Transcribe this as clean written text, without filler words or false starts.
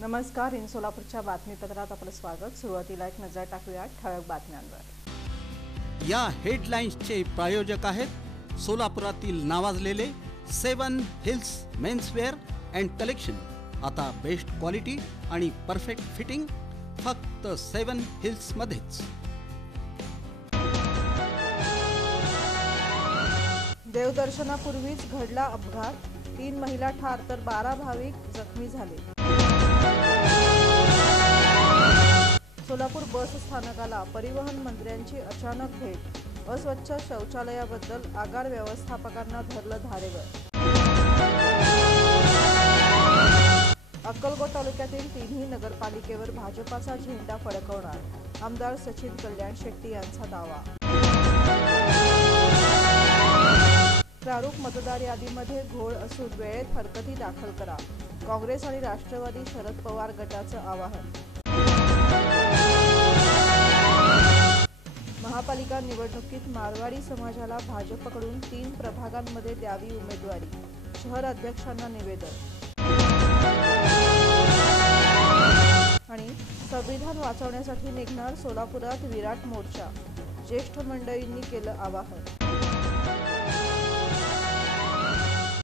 नमस्कार. इन सोलापूरच्या बातमीपत्रात आपलं स्वागत. सुरुवातीला एक नजर टाकूया ठळक बातम्यांवर. या हेडलाईन्सचे प्रायोजक आहेत सोलापुरातील नावाजलेले 7 हिल्स मेन्सवेअर अँड कलेक्शन. आता बेस्ट क्वालिटी आणि परफेक्ट फिटिंग फक्त 7 हिल्स मध्येच. देवदर्शनापूर्वीच घडला अपघात. 3 महिला ठार तर 12 भाविक जखमी झाले. सोलापूर बस स्थानकाला परिवहन मंत्र्यांची अचानक भेट. अस्वच्छ शौचालयाबद्दल आगार व्यवस्थापकांना धरलं धारेवर. अक्कलकोट तालुक्यातील तिन्ही नगरपालिकेवर भाजपाचा झेंडा फडकवणार. आमदार सचिन कल्याण शेट्टी यांचा दावा. प्रारूप मतदार यादीमध्ये घोळ असून वेळेत हरकती दाखल करा. काँग्रेस आणि राष्ट्रवादी शरद पवार गटाचं आवाहन. महापालिका निवडणुकीत मारवाडी समाजाला भाजपकडून 3 प्रभागांमध्ये द्यावी उमेदवारी. शहर अध्यक्षांना निवेदन. आणि संविधान वाचवण्यासाठी निघणार सोलापुरात विराट मोर्चा. ज्येष्ठ मंडळींनी केलं आवाहन.